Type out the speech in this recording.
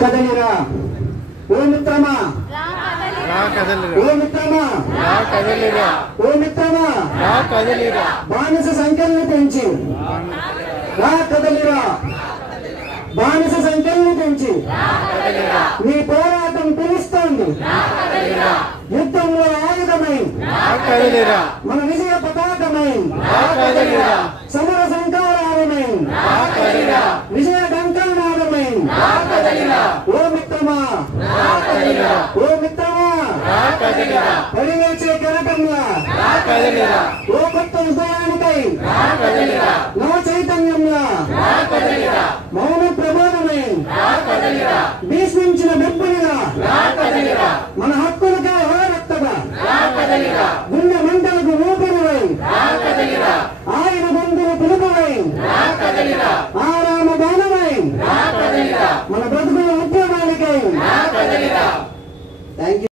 కదలిరా ఓ మిత్రమా, ఓ మిత్రమా, ఓ మిత్రమా, బానిస సంఖ్యలను పెంచి రా కదలిరా, బానిస సంఖ్యలను పెంచి నీ పోరాటం పిలుస్తోంది. యుద్ధంలో ఆయుధమై మన విజయ పతాకమై సమర సంకారాలమై విజయ డంకానాదమై ఓ మిత్రమా, ఓ మిత్రమా, పరివేచే కెరటంలా ఓ కొత్త విజయానికై నా చైతన్యంలా మౌన ప్రబోధమై భీష్మించిన బింపునిగా మన హక్కులకే హోరెత్తగా గుండె మంటలకు రూపిణివై ఆయన బంధువు పిలుపువై ఆరామ బాణమై మన బ్రతుకుల ఉద్యమానికై. Thank you.